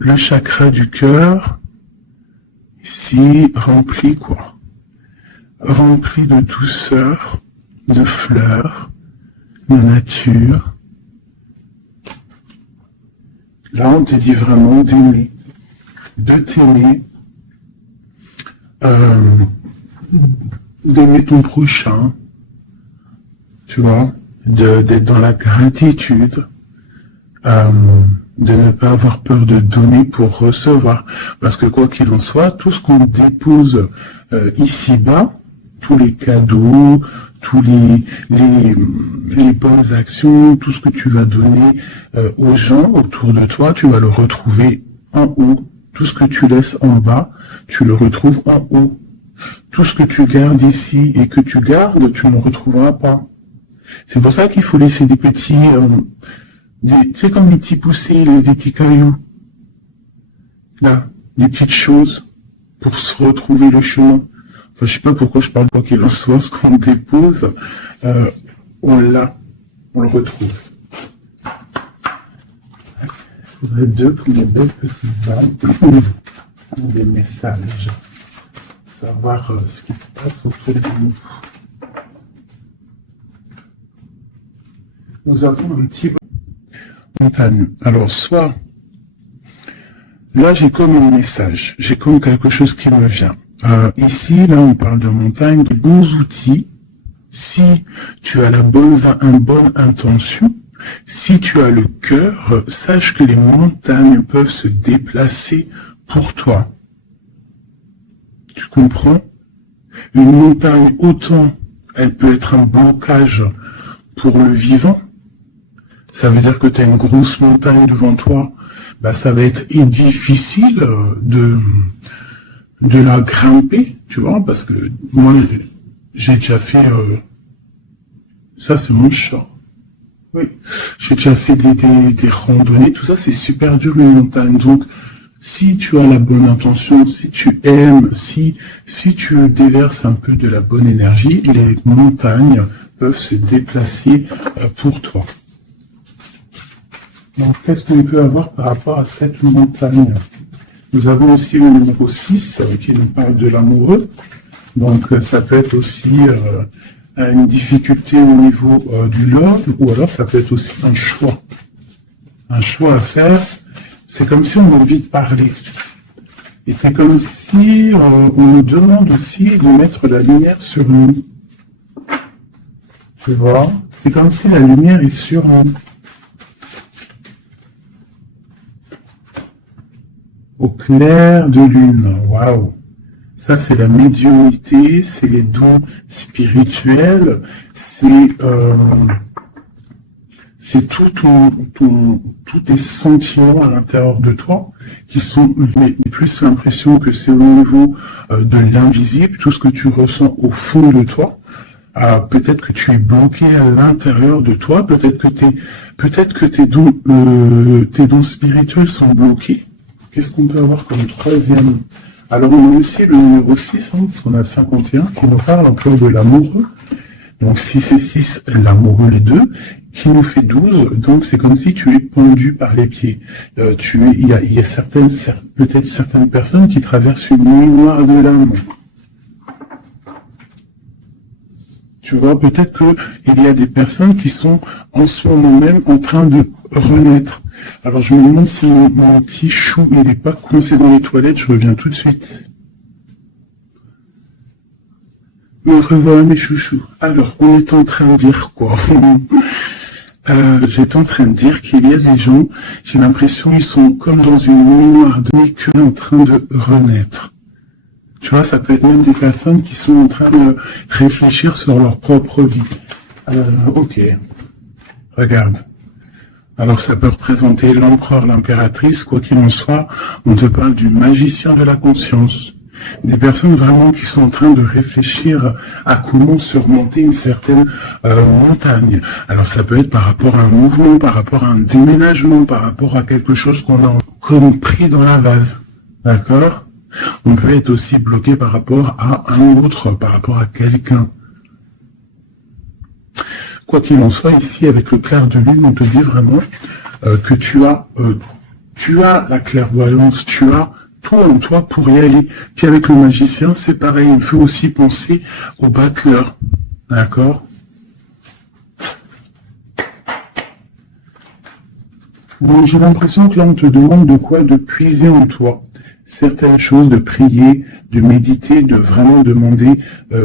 le chakra du cœur, ici, rempli quoi? Rempli de douceur, de fleurs, de nature. Là, on te dit vraiment d'aimer, de t'aimer, d'aimer ton prochain, tu vois, d'être dans la gratitude, de ne pas avoir peur de donner pour recevoir. Parce que quoi qu'il en soit, tout ce qu'on dépose ici-bas, tous les cadeaux, tous les bonnes actions, tout ce que tu vas donner aux gens autour de toi, tu vas le retrouver en haut. Tout ce que tu laisses en bas, tu le retrouves en haut. Tout ce que tu gardes ici et que tu gardes, tu ne le retrouveras pas. C'est pour ça qu'il faut laisser des petits... tu sais, comme des petits poussés, des petits cailloux. Là, des petites choses pour se retrouver le chemin. Enfin, je sais pas pourquoi je parle quoi qu'il en soit, ce qu'on dépose, on l'a, on le retrouve. Il faudrait deux pour les belles petites âmes, des messages, savoir ce qui se passe autour de nous. Nous avons un petit montagne. Alors, soit, là, j'ai comme un message, j'ai comme quelque chose qui me vient. Ici, là, on parle de montagne, de bons outils. Si tu as une bonne intention, si tu as le cœur, sache que les montagnes peuvent se déplacer pour toi. Tu comprends? Une montagne, autant, elle peut être un blocage pour le vivant. Ça veut dire que tu as une grosse montagne devant toi. Bah, ça va être difficile de la grimper, tu vois, parce que moi, j'ai déjà fait... ça, c'est mon chat. Oui. J'ai déjà fait des randonnées, tout ça, c'est super dur, une montagne. Donc, si tu as la bonne intention, si tu aimes, si tu déverses un peu de la bonne énergie, les montagnes peuvent se déplacer pour toi. Donc, qu'est-ce qu'on peut avoir par rapport à cette montagne? Nous avons aussi le numéro 6 qui nous parle de l'amoureux. Donc, ça peut être aussi une difficulté au niveau du love, ou alors ça peut être aussi un choix. Un choix à faire. C'est comme si on a envie de parler. Et c'est comme si on nous demande aussi de mettre la lumière sur nous. Tu vois? C'est comme si la lumière est sur nous. Au clair de lune, waouh! Ça, c'est la médiumnité, c'est les dons spirituels, c'est tous tes sentiments à l'intérieur de toi qui sont, mais plus l'impression que c'est au niveau de l'invisible, tout ce que tu ressens au fond de toi. Peut-être que tu es bloqué à l'intérieur de toi, peut-être que tes dons spirituels sont bloqués. Qu'est-ce qu'on peut avoir comme troisième? Alors, on a aussi le numéro 6, hein, parce qu'on a le 51, qui nous parle encore de l'amoureux. Donc, 6 et 6, l'amoureux, les deux, qui nous fait 12. Donc, c'est comme si tu es pendu par les pieds. Il y a peut-être certaines personnes qui traversent une nuit noire de l'âme. Tu vois, peut-être qu'il y a des personnes qui sont en ce moment même en train de renaître. Alors, je me demande si mon petit chou, il n'est pas coincé dans les toilettes. Je reviens tout de suite. Me revoilà mes chouchous. Alors, on est en train de dire quoi? J'étais en train de dire qu'il y a des gens, j'ai l'impression ils sont comme dans une nuit noire de nuit, en train de renaître. Tu vois, ça peut être même des personnes qui sont en train de réfléchir sur leur propre vie. Ok. Regarde. Alors, ça peut représenter l'empereur, l'impératrice, quoi qu'il en soit. On te parle du magicien de la conscience. Des personnes vraiment qui sont en train de réfléchir à comment surmonter une certaine montagne. Alors, ça peut être par rapport à un mouvement, par rapport à un déménagement, par rapport à quelque chose qu'on a comme pris dans la vase. D'accord ? On peut être aussi bloqué par rapport à un autre, par rapport à quelqu'un. Quoi qu'il en soit, ici, avec le clair de lune, on te dit vraiment que tu Tu as la clairvoyance, tu as tout en toi pour y aller. Puis avec le magicien, c'est pareil, il me fait aussi penser au battleur. D'accord? Donc j'ai l'impression que là on te demande de quoi? De puiser en toi certaines choses, de prier, de méditer, de vraiment demander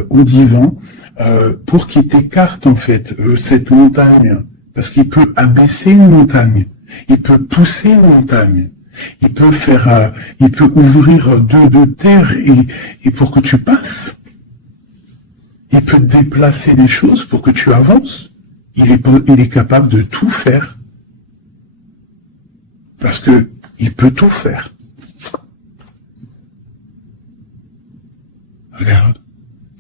au divin pour qu'il t'écarte en fait cette montagne. Parce qu'il peut abaisser une montagne, il peut pousser une montagne, il peut faire, il peut ouvrir deux terres et pour que tu passes. Il peut déplacer des choses pour que tu avances. Il est capable de tout faire. Parce que il peut tout faire. Regarde.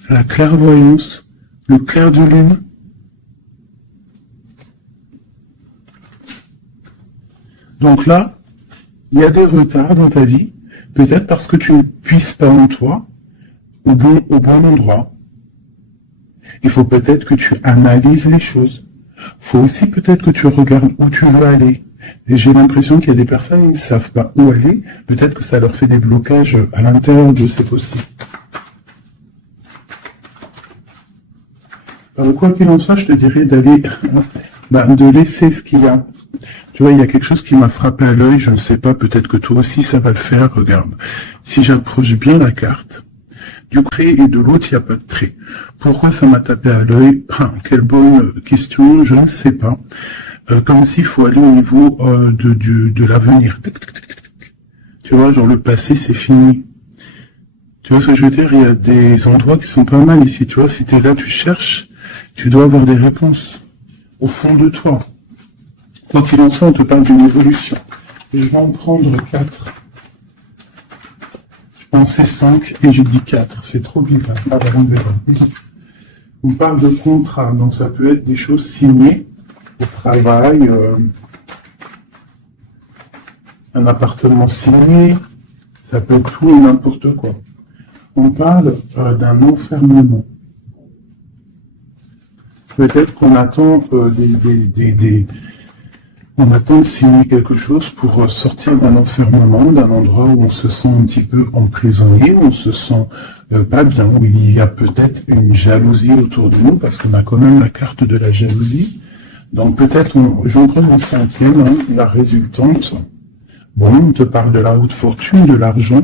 La clairvoyance, le clair de lune. Donc là, il y a des retards dans ta vie, peut-être parce que tu ne puisses pas en toi au bon endroit. Il faut peut-être que tu analyses les choses. Il faut aussi peut-être que tu regardes où tu veux aller. Et j'ai l'impression qu'il y a des personnes qui ne savent pas où aller. Peut-être que ça leur fait des blocages à l'intérieur d'eux, c'est possible. Alors, quoi qu'il en soit, je te dirais d'aller, de laisser ce qu'il y a. Tu vois, il y a quelque chose qui m'a frappé à l'œil, je ne sais pas, peut-être que toi aussi ça va le faire, regarde. Si j'approche bien la carte, du côté et de l'autre, il n'y a pas de trait. Pourquoi ça m'a tapé à l'œil? Quelle bonne question, je ne sais pas. Comme s'il faut aller au niveau de l'avenir. Tu vois, genre le passé, c'est fini. Tu vois ce que je veux dire? Il y a des endroits qui sont pas mal ici. Tu vois, si tu es là, tu cherches, tu dois avoir des réponses au fond de toi. Quoi qu'il en soit, on te parle d'une évolution. Et je vais en prendre 4. Je pensais 5 et j'ai dit 4. C'est trop bizarre. On verra. On parle de contrat, donc ça peut être des choses signées au travail, un appartement signé, ça peut être tout et n'importe quoi. On parle d'un enfermement. Peut-être qu'on attend on attend de signer quelque chose pour sortir d'un enfermement, d'un endroit où on se sent un petit peu emprisonné, où on se sent pas bien, où il y a peut-être une jalousie autour de nous, parce qu'on a quand même la carte de la jalousie. Donc peut-être, j'en prends une 5e, la résultante. Bon, on te parle de la haute fortune, de l'argent,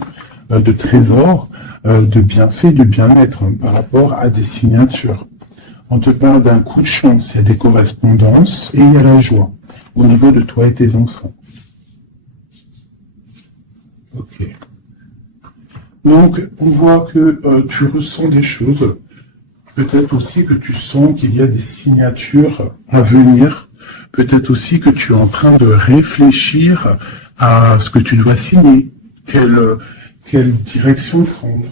de trésors, de bienfaits, de bien-être par rapport à des signatures. On te parle d'un coup de chance, il y a des correspondances et il y a la joie au niveau de toi et tes enfants. Ok. Donc, on voit que tu ressens des choses. Peut-être aussi que tu sens qu'il y a des signatures à venir. Peut-être aussi que tu es en train de réfléchir à ce que tu dois signer. Quelle direction prendre.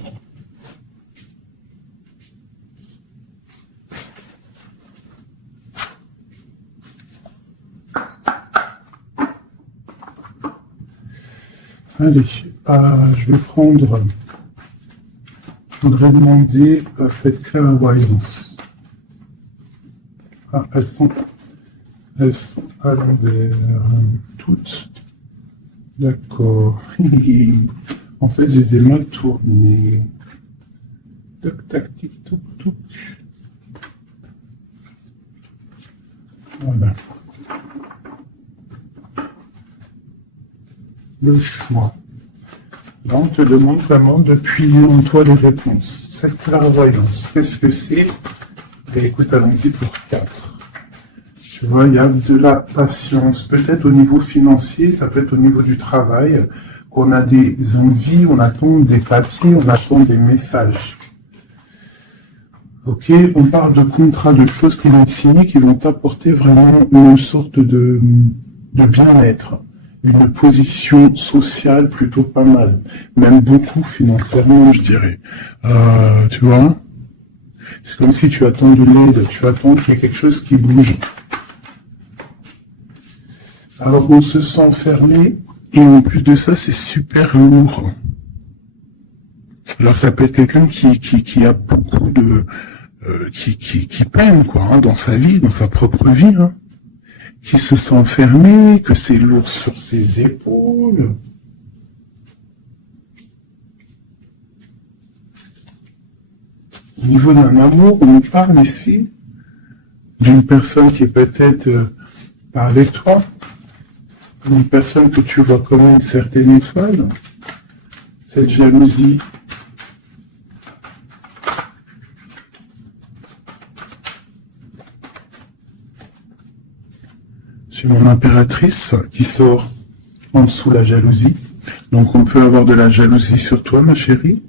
Allez, je vais prendre... Je voudrais demander cette clairvoyance. Elles sont à l'envers, toutes. D'accord. En fait, je les ai mal tournées. Tac, tac, tic, toc, toc. Voilà. Le choix. Là, on te demande vraiment de puiser en toi les réponses. Cette clairvoyance, qu'est-ce que c'est? Et écoute, allons-y pour 4. Tu vois, il y a de la patience. Peut-être au niveau financier, ça peut être au niveau du travail, qu'on a des envies, on attend des papiers, on attend des messages. Ok, on parle de contrats, de choses qui vont être signées, qui vont t'apporter vraiment une sorte de bien-être. Une position sociale plutôt pas mal, même beaucoup financièrement, je dirais. Tu vois, c'est comme si tu attends de l'aide, tu attends qu'il y ait quelque chose qui bouge. Alors on se sent fermé, et en plus de ça, c'est super lourd. Alors ça peut être quelqu'un qui a beaucoup de... qui peine, quoi, hein, dans sa vie, dans sa propre vie, hein. qui se sent fermé, que c'est lourd sur ses épaules. Au niveau d'un amour, on parle ici d'une personne qui est peut-être pas avec toi, une personne que tu vois comme une certaine étoile, cette jalousie. J'ai mon impératrice qui sort en dessous la jalousie. Donc on peut avoir de la jalousie sur toi, ma chérie.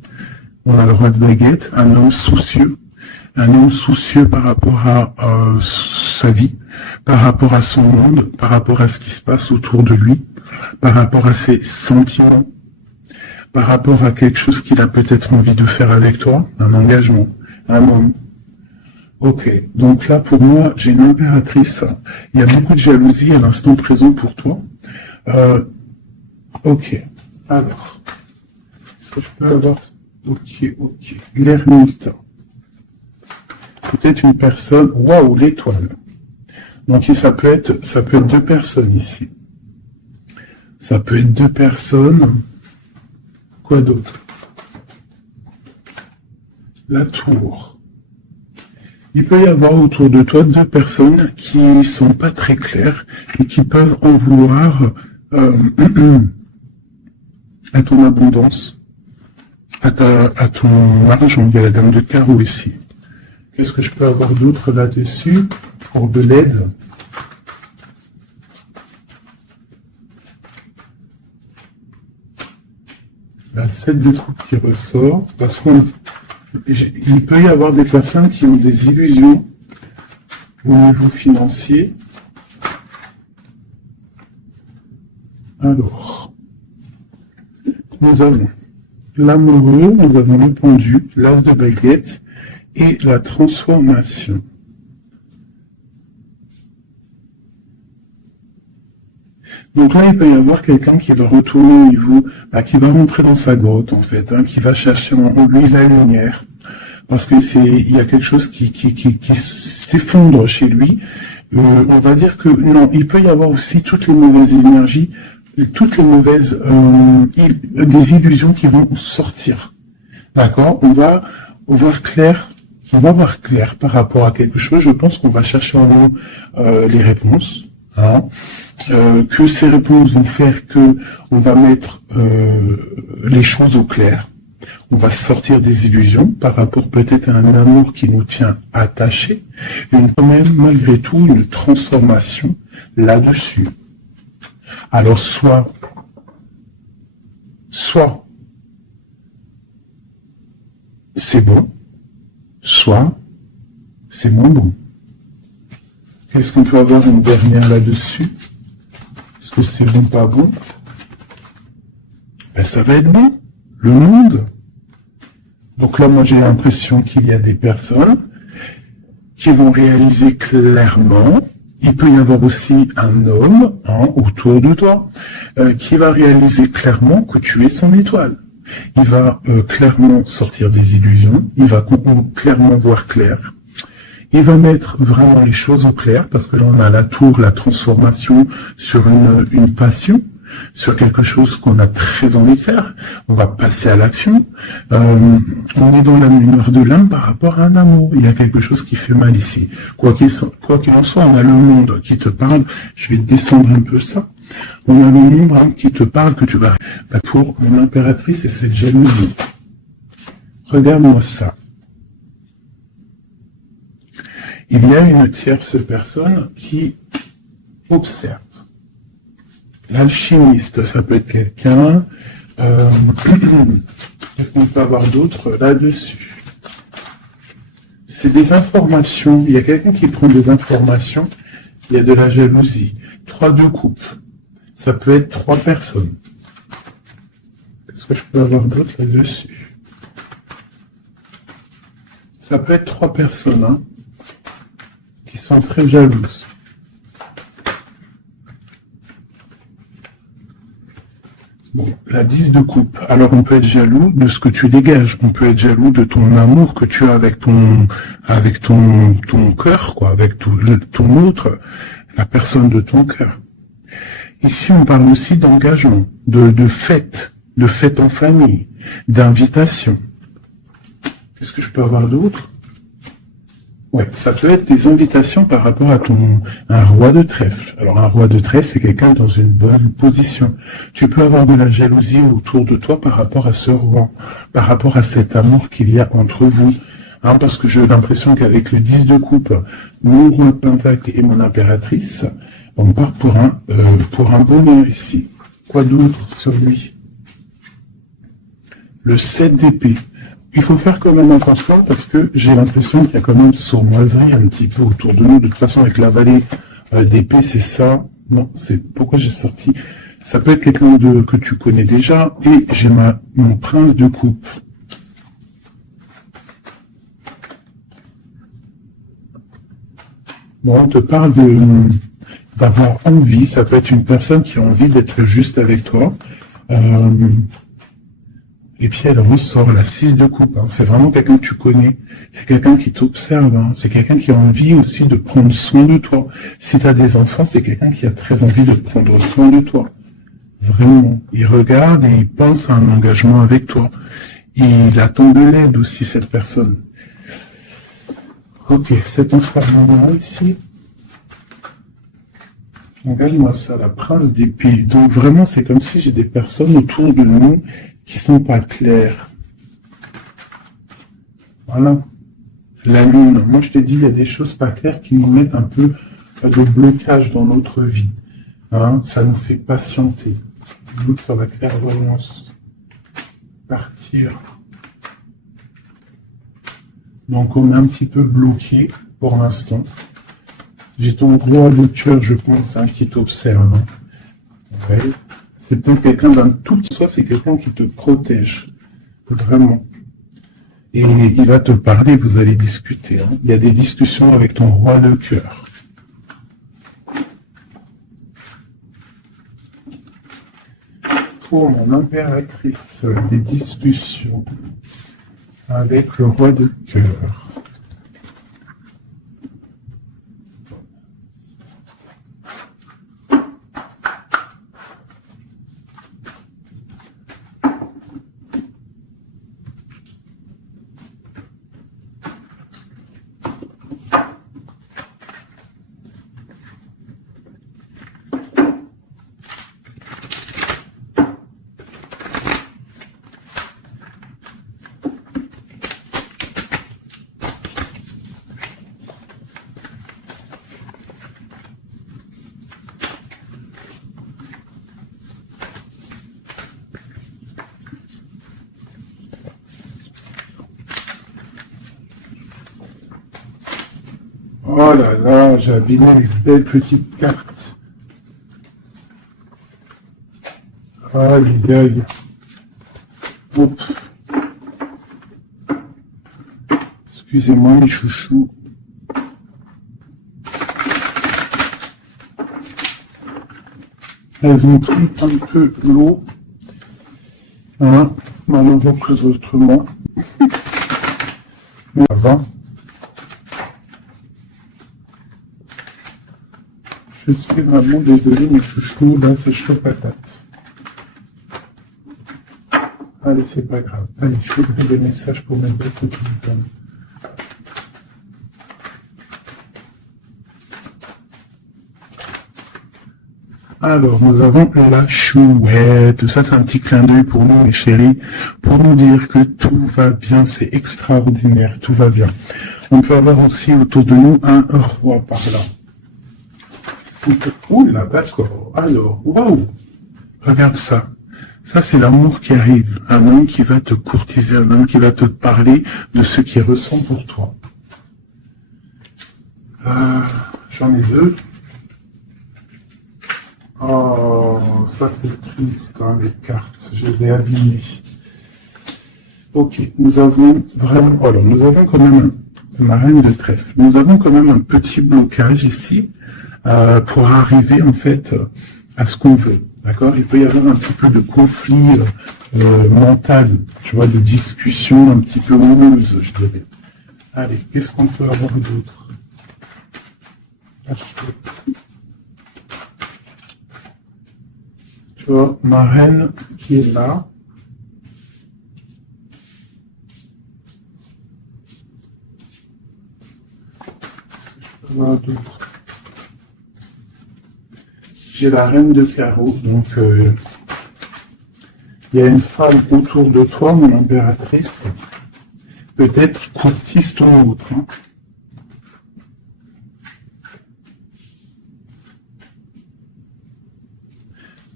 On a le roi de baguette, un homme soucieux par rapport à sa vie, par rapport à son monde, par rapport à ce qui se passe autour de lui, par rapport à ses sentiments, par rapport à quelque chose qu'il a peut-être envie de faire avec toi, un engagement, un homme. Ok, donc là pour moi, j'ai une impératrice. Il y a beaucoup de jalousie à l'instant présent pour toi. Ok, alors, est-ce que je peux avoir... Ok. L'ermite. Peut-être une personne... Waouh, l'étoile. Donc ça peut être deux personnes ici. Ça peut être deux personnes. Quoi d'autre? La tour. Il peut y avoir autour de toi deux personnes qui sont pas très claires et qui peuvent en vouloir à ton abondance, à ton argent. Il y a la dame de carreau ici. Qu'est-ce que je peux avoir d'autre là-dessus pour de l'aide? La 7 de coupe qui ressort, parce qu'il peut y avoir des personnes qui ont des illusions au niveau financier. Alors, nous avons l'amoureux, nous avons le pendu, l'as de baguette et la transformation. Donc là, il peut y avoir quelqu'un qui va retourner au niveau, qui va rentrer dans sa grotte en fait, qui va chercher en lui la lumière, parce que il y a quelque chose qui s'effondre chez lui. On va dire que non, il peut y avoir aussi toutes les mauvaises énergies, toutes les mauvaises des illusions qui vont sortir. D'accord? On va voir clair par rapport à quelque chose. Je pense qu'on va chercher en nous les réponses. Que ces réponses vont faire que on va mettre les choses au clair. On va sortir des illusions par rapport peut-être à un amour qui nous tient attachés, et quand même malgré tout une transformation là-dessus. Alors soit c'est bon, soit c'est moins bon. Qu'est-ce qu'on peut avoir une dernière là-dessus? Est-ce que c'est bon, pas bon? Ben, ça va être bon. Le monde. Donc là, moi, j'ai l'impression qu'il y a des personnes qui vont réaliser clairement. Il peut y avoir aussi un homme autour de toi qui va réaliser clairement que tu es son étoile. Il va clairement sortir des illusions. Il va clairement voir clair. Il va mettre vraiment les choses au clair, parce que là on a la tour, la transformation sur une passion, sur quelque chose qu'on a très envie de faire. On va passer à l'action. On est dans la lumière de l'âme par rapport à un amour. Il y a quelque chose qui fait mal ici. Quoi qu'il en soit, on a le monde qui te parle. Je vais descendre un peu ça. On a le monde qui te parle que tu vas... Pour mon impératrice et cette jalousie. Regarde-moi ça. Il y a une tierce personne qui observe. L'alchimiste, ça peut être quelqu'un. Qu'est-ce qu'on peut avoir d'autre là-dessus? C'est des informations. Il y a quelqu'un qui prend des informations. Il y a de la jalousie. 3 de coupe. Ça peut être 3 personnes. Qu'est-ce que je peux avoir d'autre là-dessus? Ça peut être 3 personnes, qui sont très jalouses. Bon, la 10 de coupe. Alors on peut être jaloux de ce que tu dégages. On peut être jaloux de ton amour que tu as avec ton cœur, quoi, avec ton autre. la personne de ton cœur. Ici, on parle aussi d'engagement, de fête en famille, d'invitation. Qu'est-ce que je peux avoir d'autre? Ouais, ça peut être des invitations par rapport à un roi de trèfle. Alors, un roi de trèfle, c'est quelqu'un dans une bonne position. Tu peux avoir de la jalousie autour de toi par rapport à ce roi, par rapport à cet amour qu'il y a entre vous. Hein, parce que j'ai l'impression qu'avec le 10 de coupe, mon roi de pentacle et mon impératrice, on part pour un bonheur ici. Quoi d'autre sur lui? Le 7 d'épée. Il faut faire quand même attention parce que j'ai l'impression qu'il y a quand même sournoiserie un petit peu autour de nous. De toute façon, avec la vallée d'épée, c'est ça. Non, c'est pourquoi j'ai sorti. Ça peut être quelqu'un que tu connais déjà. Et j'ai mon prince de coupe. Bon, on te parle d'avoir envie. Ça peut être une personne qui a envie d'être juste avec toi. Et puis elle ressort la 6 de coupe. Hein. C'est vraiment quelqu'un que tu connais. C'est quelqu'un qui t'observe. Hein. C'est quelqu'un qui a envie aussi de prendre soin de toi. Si tu as des enfants, c'est quelqu'un qui a très envie de prendre soin de toi. Vraiment. Il regarde et il pense à un engagement avec toi. Et il attend de l'aide aussi, cette personne. Ok, cet enfant-là ici. Regarde-moi ça, la prince d'épée. Donc vraiment, c'est comme si j'ai des personnes autour de nous qui sont pas claires. Voilà. La lune. Moi, je t'ai dit, il y a des choses pas claires qui nous mettent un peu de blocage dans notre vie. Hein, ça nous fait patienter. L'autre, ça va clairvoyance. Partir. Donc, on est un petit peu bloqué pour l'instant. J'ai ton roi de cœur, je pense, hein, qui t'observe. Hein. Ouais. C'est peut-être quelqu'un d'un tout petit, soit c'est quelqu'un qui te protège, vraiment. Et il va te parler, vous allez discuter. Hein. Il y a des discussions avec ton roi de cœur. Pour mon impératrice, des discussions avec le roi de cœur. Oh là là, j'ai abîmé les belles petites cartes. Aïe, aïe. Hop. Excusez-moi, les chouchous. Elles ont pris un peu l'eau. Hein, maintenant, plus autrement. Ça va. Je suis vraiment désolé, mes chouchous, là, c'est chaud patate. Allez, c'est pas grave. Allez, je voudrais des messages pour mes belles petites amies. Alors, nous avons la chouette. Ça, c'est un petit clin d'œil pour nous, mes chéris, pour nous dire que tout va bien, c'est extraordinaire, tout va bien. On peut avoir aussi autour de nous un roi par là. Oh là, d'accord. Alors, waouh. Regarde ça. Ça, c'est l'amour qui arrive. Un homme qui va te courtiser, un homme qui va te parler de ce qu'il ressent pour toi. J'en ai deux. Oh, ça c'est triste, hein, les cartes. Je les ai abîmées. Ok, nous avons vraiment... Alors, nous avons quand même ma reine de trèfle. Nous avons quand même un petit blocage ici pour arriver en fait à ce qu'on veut. D'accord? Il peut y avoir un petit peu de conflit mental, tu vois, de discussion un petit peu houleuse, je dirais. Allez, qu'est-ce qu'on peut avoir d'autre? Tu vois, ma reine qui est là. J'ai la reine de carreau, donc il y a une femme autour de toi, mon impératrice, peut-être qui courtise ton autre. Hein.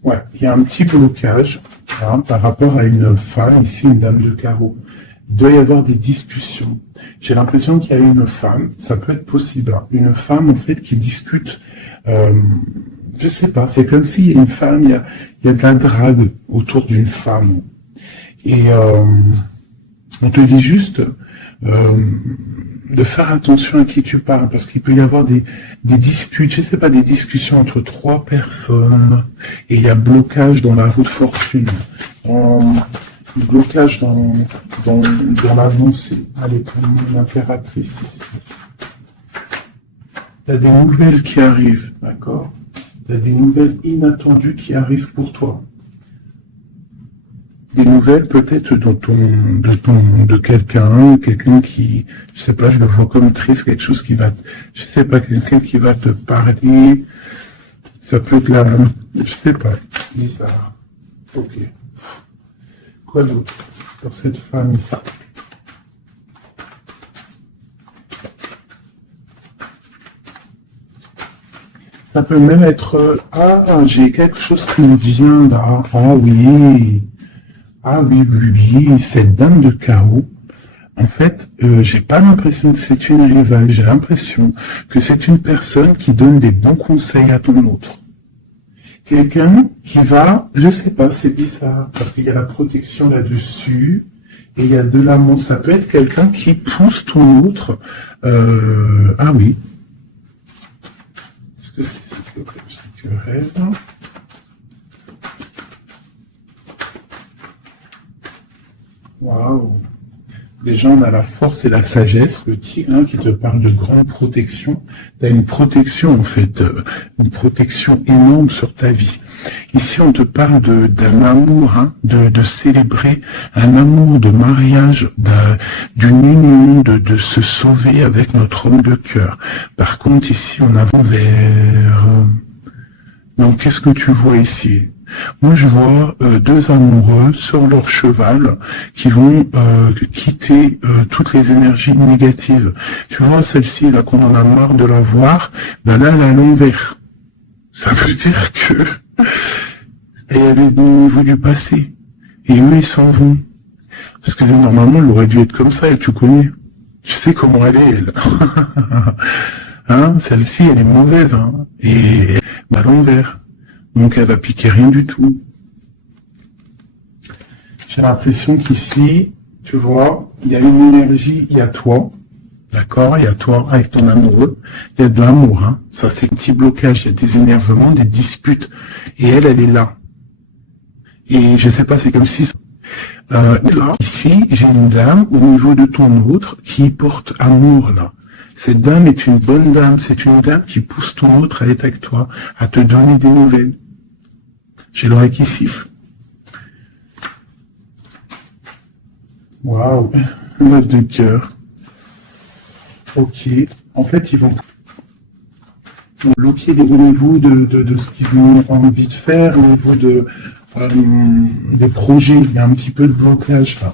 Ouais, il y a un petit blocage hein, par rapport à une femme, ici une dame de carreau. Il doit y avoir des discussions. J'ai l'impression qu'il y a une femme, ça peut être possible, hein, une femme en fait qui discute, je sais pas, c'est comme s'il y a une femme, il y a de la drague autour d'une femme. Et on te dit juste de faire attention à qui tu parles, parce qu'il peut y avoir des disputes, je sais pas, des discussions entre trois personnes, et il y a blocage dans la roue de fortune. Blocage dans l'avancée. Allez, pour l'impératrice ici. Il y a des nouvelles qui arrivent, d'accord? Il y a des nouvelles inattendues qui arrivent pour toi. Des nouvelles peut-être de quelqu'un qui, je sais pas, je le vois comme triste, quelque chose qui va, je sais pas, quelqu'un qui va te parler. Ça peut être la, je sais pas, bizarre. Ok. Quoi d'autre pour cette femme ici? Ça peut même être j'ai quelque chose qui me vient là. Oui, cette dame de carreau. En fait, j'ai pas l'impression que c'est une rivale. J'ai l'impression que c'est une personne qui donne des bons conseils à ton autre. Quelqu'un qui va, je sais pas, c'est bizarre, parce qu'il y a la protection là-dessus, et il y a de l'amour. Ça peut être quelqu'un qui pousse ton autre. Oui. Est-ce que c'est ça que rêve? Waouh. Déjà, on a la force et la sagesse, le tigre qui te parle de grande protection. Tu as une protection, en fait, une protection énorme sur ta vie. Ici, on te parle d'un amour, de célébrer un amour de mariage, d'une union, de se sauver avec notre homme de cœur. Par contre, ici, on a vers... Donc, qu'est-ce que tu vois ici? Moi, je vois deux amoureux sur leur cheval qui vont quitter toutes les énergies négatives. Tu vois, celle-ci, là, qu'on en a marre de la voir, ben là, elle est à l'envers. Ça veut dire que elle est au niveau du passé. Et eux, ils s'en vont. Parce que normalement, elle aurait dû être comme ça, et tu connais. Tu sais comment elle est, elle. Celle-ci, elle est mauvaise, et à l'envers. Donc elle va piquer rien du tout. J'ai l'impression qu'ici, tu vois, il y a une énergie, il y a toi, d'accord, il y a toi avec ton amoureux, il y a de l'amour, ça c'est un petit blocage, il y a des énervements, des disputes, et elle est là. Et je sais pas, c'est comme si... là, ici, j'ai une dame au niveau de ton autre qui porte amour, là. Cette dame est une bonne dame, c'est une dame qui pousse ton autre à être avec toi, à te donner des nouvelles. J'ai l'oreille qui siffle. Waouh, l'as de cœur. Ok. En fait, ils vont bloquer au niveau de ce qu'ils ont envie de faire, au niveau des projets. Il y a un petit peu de blocage là.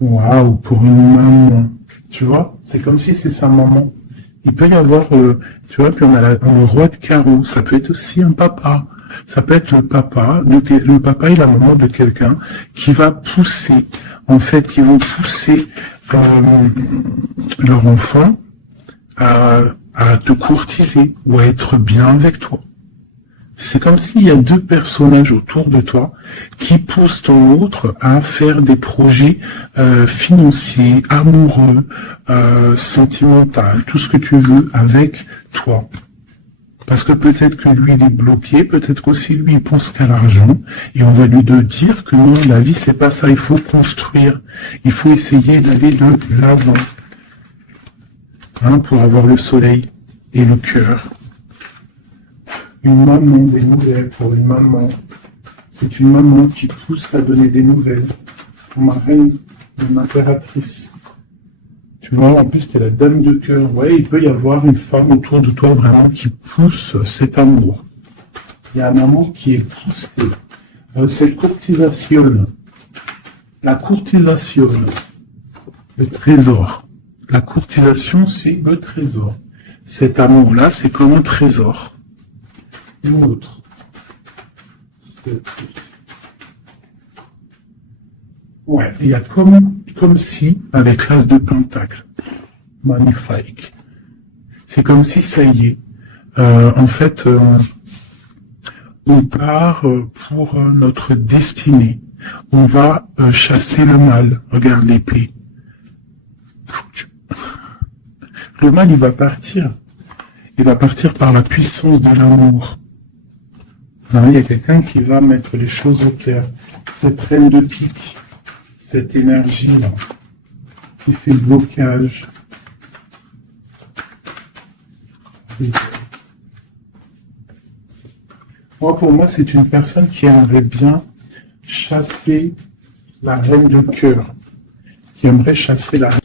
Waouh, pour une maman. Tu vois, c'est comme si c'est sa maman. Il peut y avoir, tu vois, puis on a le roi de carreau. Ça peut être aussi un papa. Ça peut être le papa et la maman de quelqu'un qui va pousser, en fait, qui vont pousser leur enfant à te courtiser ou à être bien avec toi. C'est comme s'il y a deux personnages autour de toi qui poussent ton autre à faire des projets financiers, amoureux, sentimentaux, tout ce que tu veux avec toi. Parce que peut-être que lui, il est bloqué, peut-être qu'aussi lui, il pense qu'à l'argent, et on va lui dire que non, la vie, c'est pas ça, il faut construire, il faut essayer d'aller de l'avant, pour avoir le soleil et le cœur. une maman, des nouvelles pour une maman. C'est une maman qui pousse à donner des nouvelles. Pour ma reine, mon impératrice. Tu vois, en plus, tu es la dame de cœur. Ouais, il peut y avoir une femme autour de toi vraiment qui pousse cet amour. Il y a un amour qui est poussé. Cette courtisation. La courtisation. Le trésor. La courtisation, c'est le trésor. Cet amour-là, c'est comme un trésor. Une autre. Ouais, il y a comme si, avec l'as de pentacle, magnifique. C'est comme si, ça y est, en fait, on part pour notre destinée. On va chasser le mal. Regarde l'épée. Le mal, il va partir. Il va partir par la puissance de l'amour. Il y a quelqu'un qui va mettre les choses au clair. Cette reine de pique, cette énergie-là, qui fait blocage. Pour moi, c'est une personne qui aimerait bien chasser la reine de cœur, qui aimerait chasser la reine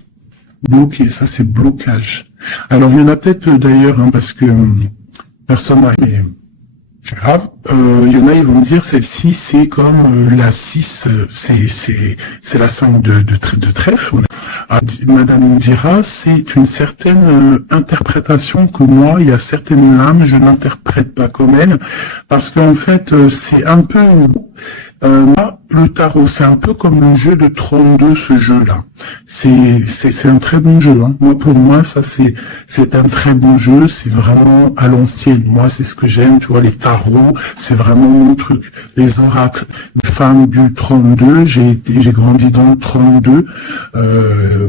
bloquée. Ça, c'est blocage. Alors, il y en a peut-être d'ailleurs, parce que personne n'arrive. C'est grave. Il y en a, ils vont me dire, celle-ci, c'est comme la 6, c'est la 5 de trèfle. Madame Indira, c'est une certaine interprétation que moi, il y a certaines lames, je n'interprète pas comme elle, parce qu'en fait, c'est un peu... Là, le tarot, c'est un peu comme le jeu de 32, ce jeu-là. C'est un très bon jeu. Moi, pour moi, ça, c'est un très bon jeu. C'est vraiment à l'ancienne. Moi, c'est ce que j'aime. Tu vois, les tarots, c'est vraiment mon truc. Les oracles, femme du 32, j'ai grandi dans le 32.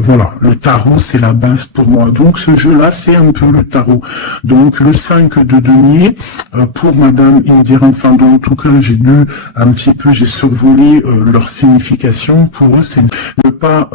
Voilà, le tarot, c'est la base pour moi. Donc, ce jeu-là, c'est un peu le tarot. Donc, le 5 de denier, pour Madame Indira, enfin, en tout cas, j'ai dû un petit peu, j'ai survolé leur signification. Pour eux, c'est ne pas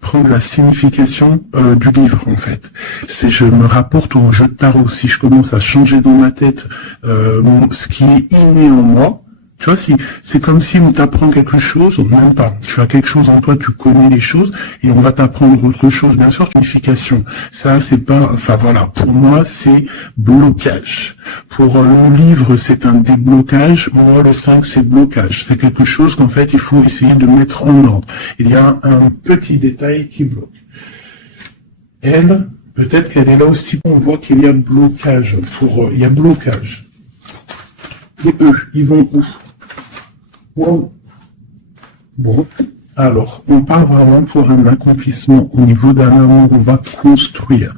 prendre la signification du livre, en fait. Je me rapporte au jeu de tarot. Si je commence à changer dans ma tête ce qui est inné en moi, tu vois, c'est comme si on t'apprend quelque chose, même pas. Tu as quelque chose en toi, tu connais les choses, et on va t'apprendre autre chose. Bien sûr, signification. Ça, c'est pas, enfin voilà. Pour moi, c'est blocage. Pour le livre, c'est un déblocage. Moi, le 5, c'est blocage. C'est quelque chose qu'en fait, il faut essayer de mettre en ordre. Il y a un petit détail qui bloque. Elle, peut-être qu'elle est là aussi. On voit qu'il y a blocage. Il y a blocage. Et eux, ils vont où? Bon, alors, on parle vraiment pour un accomplissement au niveau d'un amour, on va construire.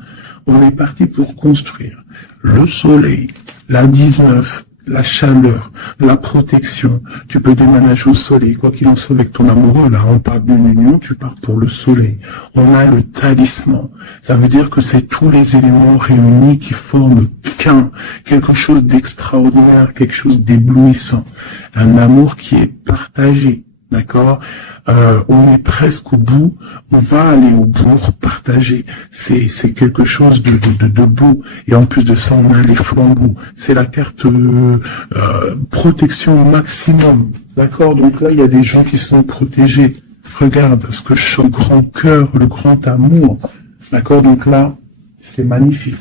On est parti pour construire. Le soleil, la 19, la chaleur, la protection. Tu peux déménager au soleil, quoi qu'il en soit avec ton amoureux. Là, on parle d'une union, tu pars pour le soleil. On a le talisman. Ça veut dire que c'est tous les éléments réunis qui forment quelque chose d'extraordinaire, quelque chose d'éblouissant. Un amour qui est partagé. D'accord, on est presque au bout, on va aller au bout, partager. C'est quelque chose de beau. Et en plus de ça, on a les flambeaux. C'est la carte protection maximum. D'accord, donc là, il y a des gens qui sont protégés. Regarde ce que je sens, le grand cœur, le grand amour. D'accord, donc là, c'est magnifique.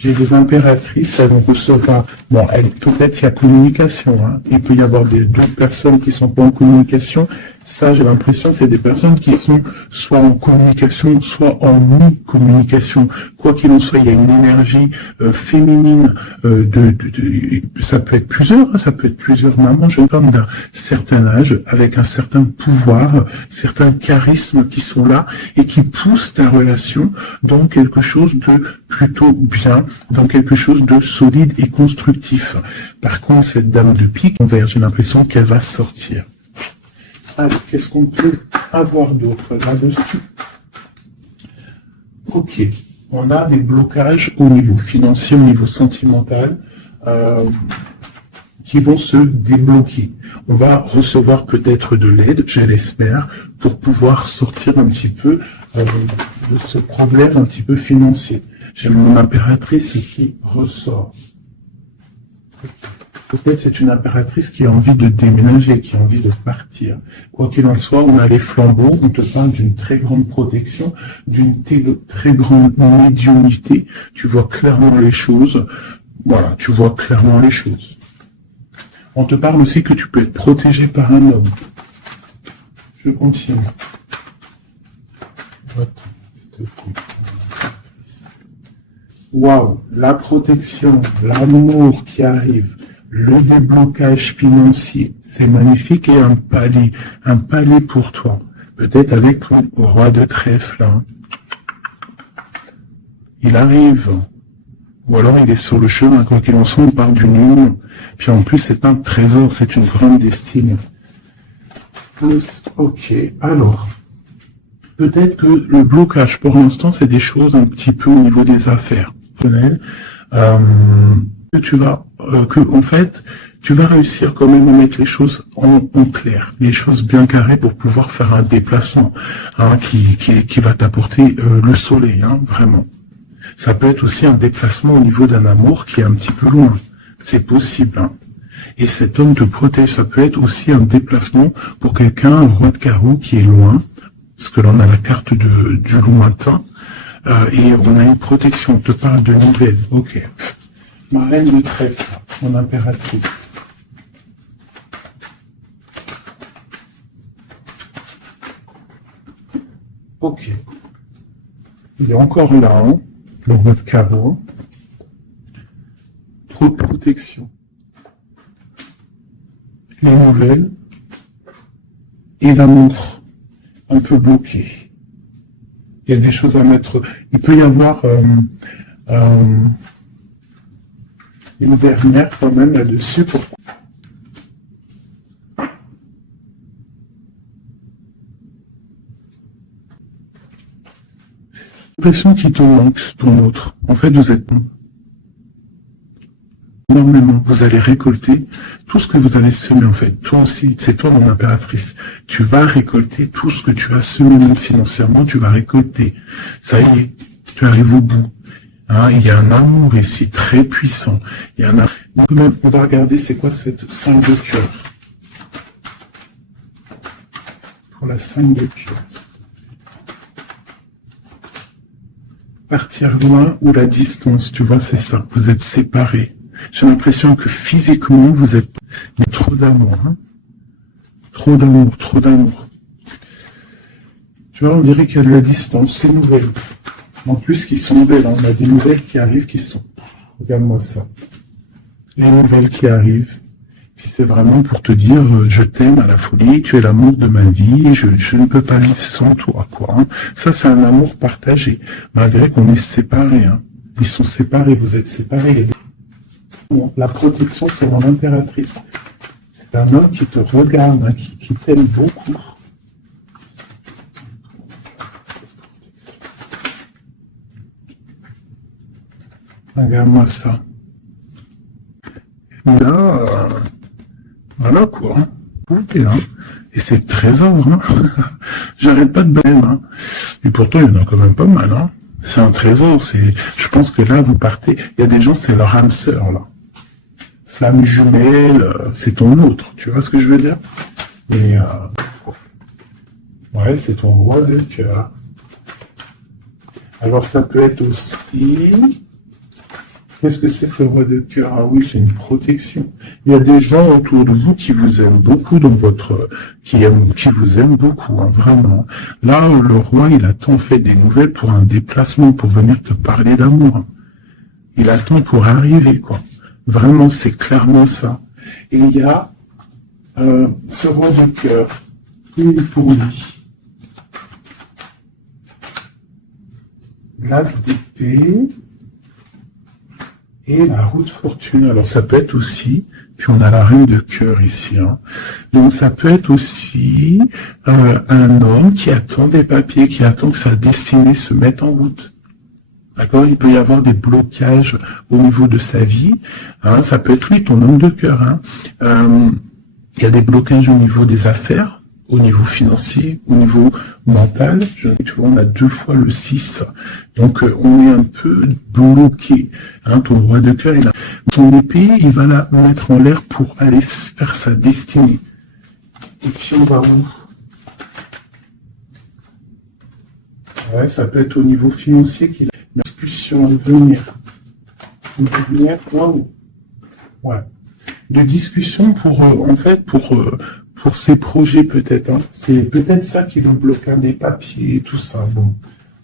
J'ai des impératrices, elles vont recevoir, bon, peut-être il y a communication, il peut y avoir deux personnes qui sont pas en communication. Ça, j'ai l'impression, c'est des personnes qui sont soit en communication, soit en mi-communication. Quoi qu'il en soit, il y a une énergie féminine ça peut être plusieurs mamans, jeunes femmes d'un certain âge, avec un certain pouvoir, certains charismes qui sont là et qui poussent ta relation dans quelque chose de plutôt bien, dans quelque chose de solide et constructif. Par contre, cette dame de pique, j'ai l'impression qu'elle va sortir. Alors, qu'est-ce qu'on peut avoir d'autre là-dessus? Ok, on a des blocages au niveau financier, au niveau sentimental, qui vont se débloquer. On va recevoir peut-être de l'aide, je l'espère, pour pouvoir sortir un petit peu de ce problème un petit peu financier. J'ai mon impératrice qui ressort. Peut-être c'est une impératrice qui a envie de déménager, qui a envie de partir. Quoi qu'il en soit, on a les flambeaux, on te parle d'une très grande protection, d'une très grande médiumnité. Tu vois clairement les choses. Voilà, tu vois clairement les choses. On te parle aussi que tu peux être protégé par un homme. Je continue. Waouh, la protection, l'amour qui arrive. Le déblocage financier, c'est magnifique et un palier pour toi. Peut-être avec ton roi de trèfle. Hein. Il arrive, ou alors il est sur le chemin, quoi qu'il en soit, on parle d'une union. Puis en plus, c'est un trésor, c'est une grande destinée. Ok, alors, peut-être que le blocage, pour l'instant, c'est des choses un petit peu au niveau des affaires. En fait, tu vas réussir quand même à mettre les choses en clair, les choses bien carrées pour pouvoir faire un déplacement hein, qui va t'apporter le soleil, hein, vraiment. Ça peut être aussi un déplacement au niveau d'un amour qui est un petit peu loin. C'est possible. Hein. Et cet homme te protège. Ça peut être aussi un déplacement pour quelqu'un, un roi de carreau qui est loin, parce que là on a la carte du lointain, et on a une protection. On te parle de nouvelles. Ok. Ma reine de trèfle, mon impératrice. Ok. Il est encore là, hein, le roi de carreau. Trop de protection. Les nouvelles et l'amour un peu bloqué. Il y a des choses à mettre. Il peut y avoir une dernière quand même là-dessus pour l'impression qu'il te manque ton autre. En fait, vous êtes énormément. Vous allez récolter tout ce que vous avez semé, en fait. Toi aussi, c'est toi mon impératrice. Tu vas récolter tout ce que tu as semé, même financièrement, tu vas récolter. Ça y est, tu arrives au bout. Hein, il y a un amour ici très puissant. Il y a un amour. Donc, même, on va regarder c'est quoi cette 5 de cœur. Pour la 5 de cœur. Partir loin ou la distance, tu vois, c'est ça. Vous êtes séparés. J'ai l'impression que physiquement, vous êtes... Il y a trop d'amour. Hein, trop d'amour, trop d'amour. Tu vois, on dirait qu'il y a de la distance. C'est nouvelle. En plus, qui sont belles. Hein. On a des nouvelles qui arrivent qui sont... Regarde-moi ça. Les nouvelles qui arrivent. Puis c'est vraiment pour te dire, je t'aime à la folie, tu es l'amour de ma vie, je ne peux pas vivre sans toi, quoi. Hein. Ça, c'est un amour partagé, malgré qu'on est séparés. Hein. Ils sont séparés, vous êtes séparés. La protection sur mon impératrice. C'est un homme qui te regarde, hein, qui t'aime beaucoup. Regarde-moi ça. Et là, voilà quoi. Ok, hein. Et c'est le trésor. Hein. J'arrête pas de blême. Hein. Et pourtant, il y en a quand même pas mal. Hein. C'est un trésor. Je pense que là, vous partez. Il y a des gens, c'est leur âme sœur, là. Flamme jumelle, c'est ton autre. Tu vois ce que je veux dire? Et ouais, c'est ton roi de cœur. Alors, ça peut être aussi... Qu'est-ce que c'est ce roi de cœur? Ah oui, c'est une protection. Il y a des gens autour de vous qui vous aiment beaucoup dans votre, qui vous aiment beaucoup, hein, vraiment. Là, le roi, il attend fait des nouvelles pour un déplacement, pour venir te parler d'amour. Hein. Il attend pour arriver, quoi. Vraiment, c'est clairement ça. Et il y a ce roi de cœur, il est pour lui. L'as d'épée. Et la roue de fortune, alors ça peut être aussi, puis on a la reine de cœur ici, hein. Donc ça peut être aussi un homme qui attend des papiers, qui attend que sa destinée se mette en route. D'accord? Il peut y avoir des blocages au niveau de sa vie, hein. Ça peut être lui, ton homme de cœur. Hein. Il y a des blocages au niveau des affaires, au niveau financier, au niveau mental. Tu vois, on a 2 fois le 6. Donc, on est un peu bloqué. Hein, ton roi de cœur, il a son épée, il va la mettre en l'air pour aller faire sa destinée. Et puis, on va où? Ouais, ça peut être au niveau financier qu'il a une discussion à venir. Waouh. Ouais. De discussion pour, en fait, pour ses projets peut-être. Hein. C'est peut-être ça qui le bloque, hein, des papiers et tout ça. Bon.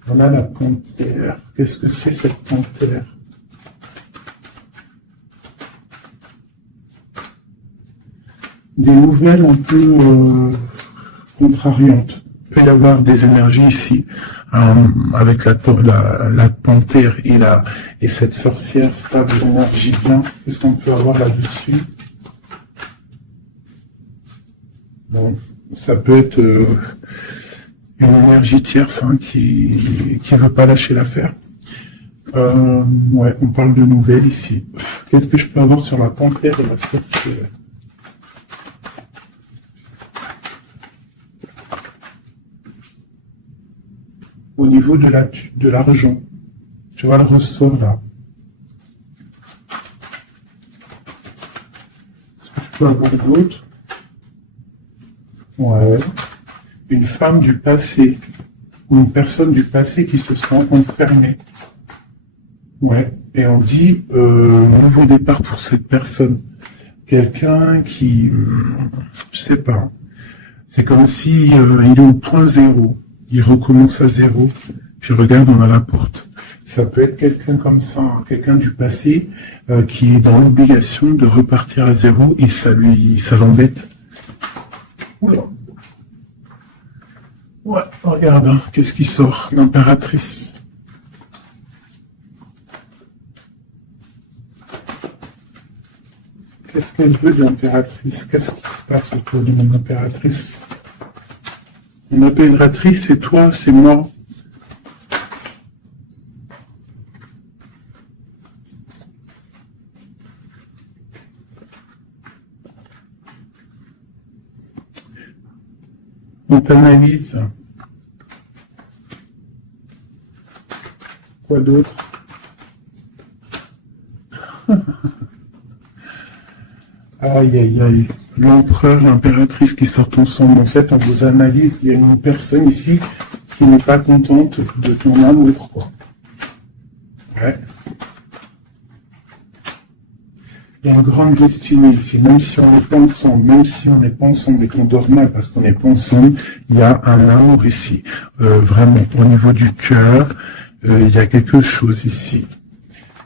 On a la panthère. Qu'est-ce que c'est cette panthère? Des nouvelles un peu contrariantes. Il peut y avoir des énergies ici. Avec la panthère et cette sorcière, c'est pas des énergies bien. Qu'est-ce qu'on peut avoir là-dessus? Bon, ça peut être une énergie tierce, hein, qui veut pas lâcher l'affaire. Ouais, on parle de nouvelles ici. Qu'est-ce que je peux avoir sur la panthère et la sorcière? Au niveau de l'argent. Tu vois le ressort là. Est-ce que je peux avoir d'autres? Ouais. Une femme du passé. Ou une personne du passé qui se sent enfermée. Ouais. Et on dit nouveau départ pour cette personne. Quelqu'un qui... je sais pas. C'est comme si il est au point zéro. Il recommence à zéro, puis regarde, on a la porte. Ça peut être quelqu'un comme ça, hein, quelqu'un du passé qui est dans l'obligation de repartir à zéro et ça l'embête. Oula. Ouais, regarde, hein, qu'est-ce qui sort? L'impératrice. Qu'est-ce qu'elle veut de l'impératrice? Qu'est-ce qui se passe autour de mon impératrice? Mon impératrice, c'est toi, c'est moi. On t'analyse. Quoi d'autre? Aïe, aïe, aïe. L'empereur, l'impératrice qui sortent ensemble. En fait, on vous analyse. Il y a une personne ici qui n'est pas contente de ton amour, quoi. Ouais. Il y a une grande destinée ici. Même si on n'est pas ensemble, même si on n'est pas ensemble et qu'on dort mal parce qu'on n'est pas ensemble, il y a un amour ici. Vraiment, au niveau du cœur, il y a quelque chose ici.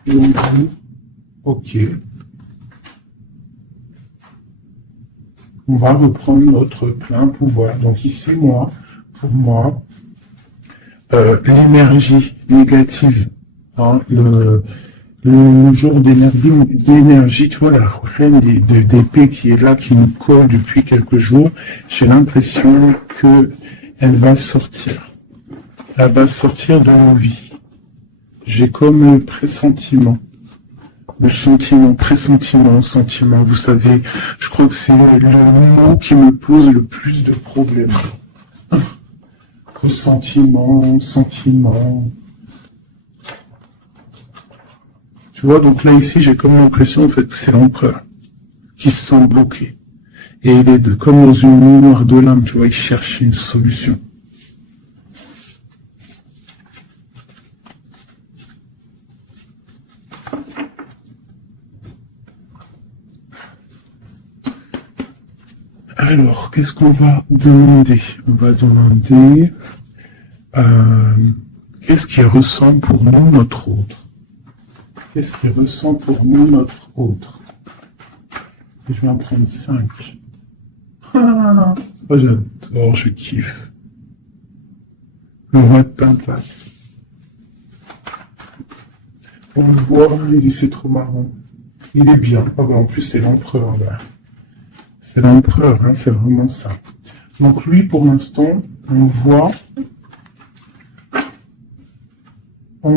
Et on dit, ok. On va reprendre notre plein pouvoir. Donc ici, moi, pour moi, l'énergie négative, hein, le jour d'énergie, tu vois, la reine d'épée qui est là, qui nous colle depuis quelques jours, j'ai l'impression que elle va sortir. Elle va sortir de nos vies. J'ai comme le pressentiment. Le sentiment, pressentiment, sentiment, vous savez, je crois que c'est le mot qui me pose le plus de problèmes. Ressentiment, sentiment. Tu vois, donc là, ici, j'ai comme l'impression, en fait, que c'est l'empereur qui se sent bloqué. Et il est comme dans une nuit noire de l'âme, tu vois, il cherche une solution. Alors, qu'est-ce qu'on va demander? On va demander qu'est-ce qui ressent pour nous notre autre? Qu'est-ce qui ressent pour nous notre autre? Je vais en prendre 5. Ah, oh, j'adore, je kiffe. Le roi de pentacle. On le voit, c'est trop marrant. Il est bien. Oh, ben, en plus, c'est l'empereur, là. C'est l'empereur, hein, c'est vraiment ça. Donc lui, pour l'instant, on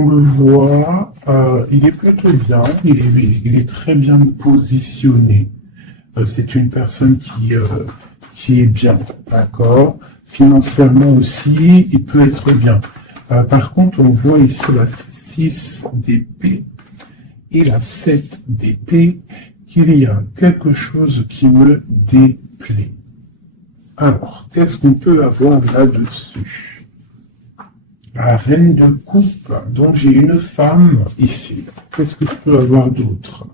le voit, il est plutôt bien, il est très bien positionné. C'est une personne qui qui est bien, d'accord. Financièrement aussi, il peut être bien. Par contre, on voit ici la 6 d'épée et la 7 d'épée, qu'il y a quelque chose qui me déplaît. Alors, qu'est-ce qu'on peut avoir là-dessus? La reine de coupe. Donc, j'ai une femme ici. Qu'est-ce que je peux avoir d'autre?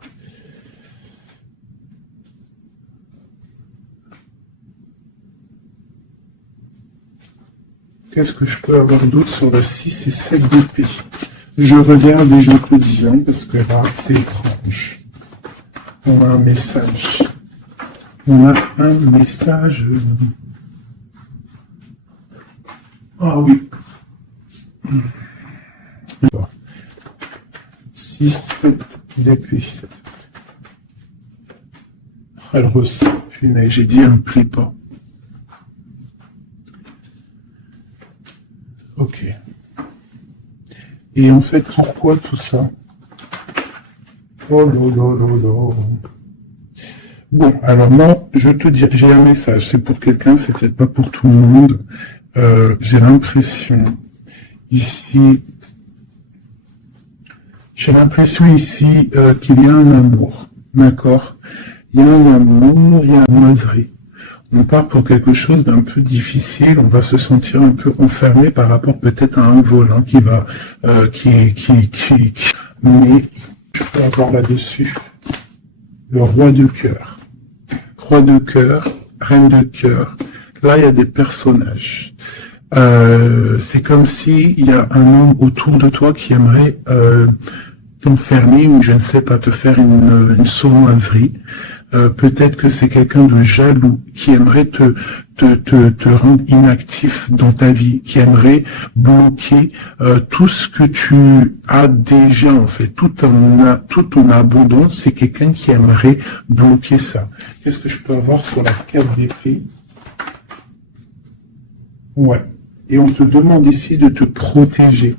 Qu'est-ce que je peux avoir d'autre sur le 6 et 7 d'épée? Je regarde et je te dis, hein, parce que là, c'est étrange. On a un message. On a un message. Ah oui. 6, 7 d'épée. Elle ressent. Punaise, j'ai dit, elle me plaît pas. Ok. Et en fait, pourquoi tout ça? Oh là là là là. Bon, alors moi, je te dis, j'ai un message. C'est pour quelqu'un, c'est peut-être pas pour tout le monde. J'ai l'impression ici, qu'il y a un amour. D'accord? Il y a un amour, il y a une oiserie. On part pour quelque chose d'un peu difficile, on va se sentir un peu enfermé par rapport peut-être à un vol hein, qui va, mais je peux avoir là-dessus le roi de cœur. Roi de cœur, reine de cœur. Là, il y a des personnages. C'est comme si il y a un homme autour de toi qui aimerait t'enfermer ou je ne sais pas te faire une sournoiserie. Peut-être que c'est quelqu'un de jaloux qui aimerait te rendre inactif dans ta vie, qui aimerait bloquer tout ce que tu as déjà en fait, toute ton abondance, c'est quelqu'un qui aimerait bloquer ça. Qu'est-ce que je peux avoir sur la carte d'épée? Ouais. Et on te demande ici de te protéger.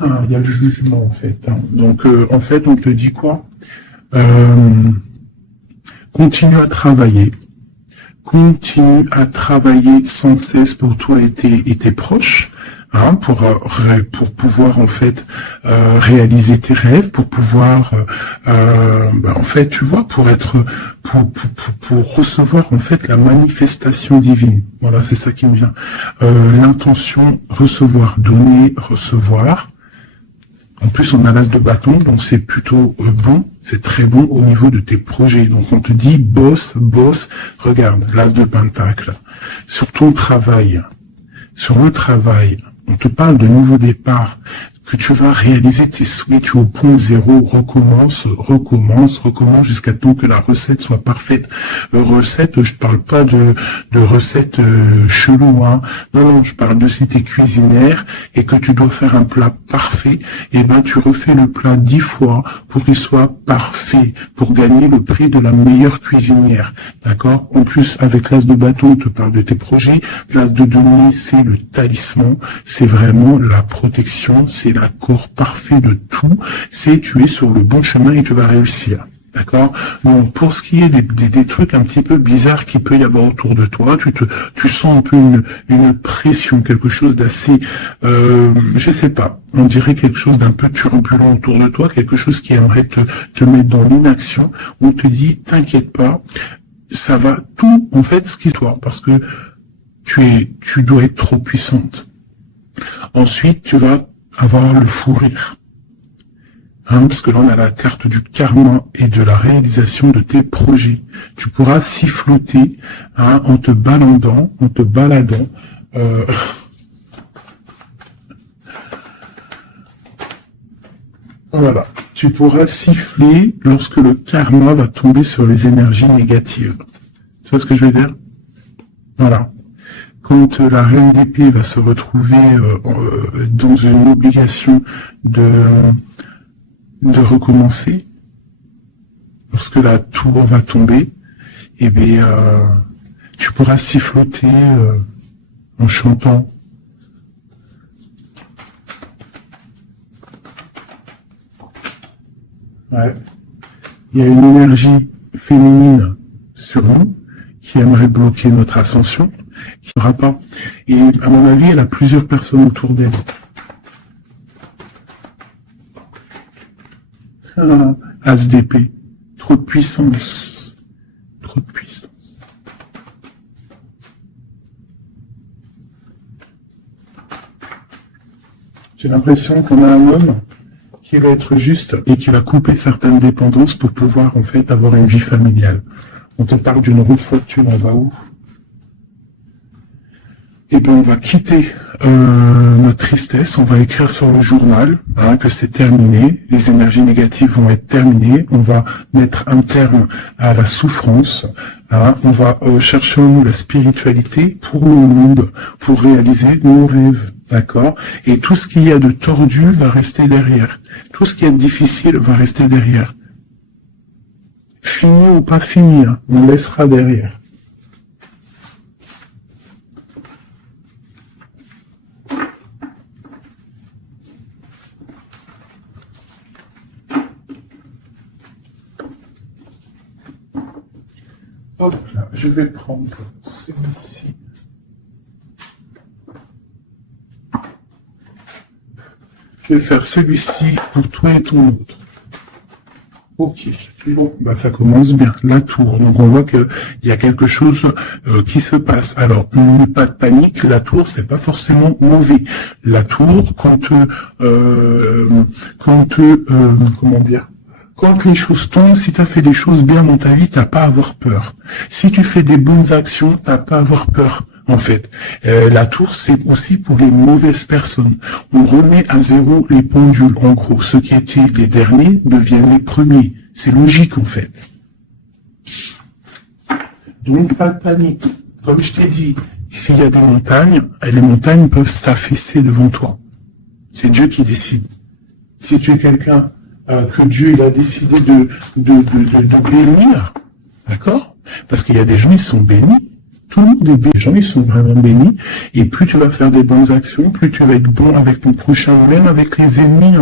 Ah, il y a le jugement en fait. Hein. Donc en fait, on te dit quoi? Continue à travailler. Continue à travailler sans cesse pour toi et tes proches. Hein, pour pouvoir en fait réaliser tes rêves, pour pouvoir en fait tu vois pour recevoir en fait la manifestation divine. Voilà, c'est ça qui me vient. L'intention recevoir, donner, recevoir. En plus, on a l'as de bâton, donc c'est plutôt bon, c'est très bon au niveau de tes projets. Donc on te dit bosse, regarde, l'as de pentacle. Sur ton travail, sur le travail, on te parle de nouveau départ, que tu vas réaliser tes souhaits, tu es au point zéro, recommence jusqu'à temps que la recette soit parfaite. Recette, je parle pas de recette chelou, hein. Non, je parle de si tu es cuisinière et que tu dois faire un plat parfait, et ben tu refais le plat 10 fois pour qu'il soit parfait, pour gagner le prix de la meilleure cuisinière. D'accord? En plus, avec l'as de bâton, on te parle de tes projets. L'as de denier, c'est le talisman, c'est vraiment la protection, c'est l'accord parfait de tout, c'est tu es sur le bon chemin et tu vas réussir. D'accord? Donc, pour ce qui est des trucs un petit peu bizarres qu'il peut y avoir autour de toi, tu sens un peu une pression, quelque chose d'assez, je sais pas, on dirait quelque chose d'un peu turbulent autour de toi, quelque chose qui aimerait te mettre dans l'inaction. On te dit, t'inquiète pas, ça va tout, en fait, ce qui est toi, parce que tu dois être trop puissante. Ensuite, tu vas avoir le fou rire. Hein, parce que là, on a la carte du karma et de la réalisation de tes projets. Tu pourras siffloter hein, en te baladant. Voilà. Tu pourras siffler lorsque le karma va tomber sur les énergies négatives. Tu vois ce que je veux dire? Voilà. Quand la reine d'épée va se retrouver dans une obligation de recommencer, lorsque la tour va tomber, eh bien, tu pourras siffloter en chantant. Ouais. Il y a une énergie féminine sur nous, qui aimerait bloquer notre ascension, qui n'aura pas. Et à mon avis, elle a plusieurs personnes autour d'elle. As d'épée. Trop de puissance. Trop de puissance. J'ai l'impression qu'on a un homme qui va être juste et qui va couper certaines dépendances pour pouvoir en fait avoir une vie familiale. On te parle d'une roue de fortune, on va où? Eh bien, on va quitter notre tristesse, on va écrire sur le journal que c'est terminé, les énergies négatives vont être terminées, on va mettre un terme à la souffrance, on va chercher en nous la spiritualité pour le monde, pour réaliser nos rêves, d'accord? Et tout ce qu'il y a de tordu va rester derrière, tout ce qui est difficile va rester derrière. Fini ou pas fini, on laissera derrière. Hop là, je vais prendre celui-ci. Je vais faire celui-ci pour toi et ton autre. Ok, bon, bah ça commence bien. La tour, donc on voit que il y a quelque chose qui se passe. Alors, pas de panique. La tour, c'est pas forcément mauvais. La tour, comment dire? Quand les choses tombent, si tu as fait des choses bien dans ta vie, t'as pas à avoir peur. Si tu fais des bonnes actions, t'as pas à avoir peur. En fait, la tour, c'est aussi pour les mauvaises personnes. On remet à zéro les pendules. En gros, ceux qui étaient les derniers deviennent les premiers. C'est logique, en fait. Donc, pas de panique. Comme je t'ai dit, s'il y a des montagnes, les montagnes peuvent s'affaisser devant toi. C'est Dieu qui décide. Si tu es quelqu'un que Dieu il a décidé de bénir, d'accord? Parce qu'il y a des gens, ils sont bénis. Tout le monde est béni. Les gens, ils sont vraiment bénis. Et plus tu vas faire des bonnes actions, plus tu vas être bon avec ton prochain, même avec les ennemis,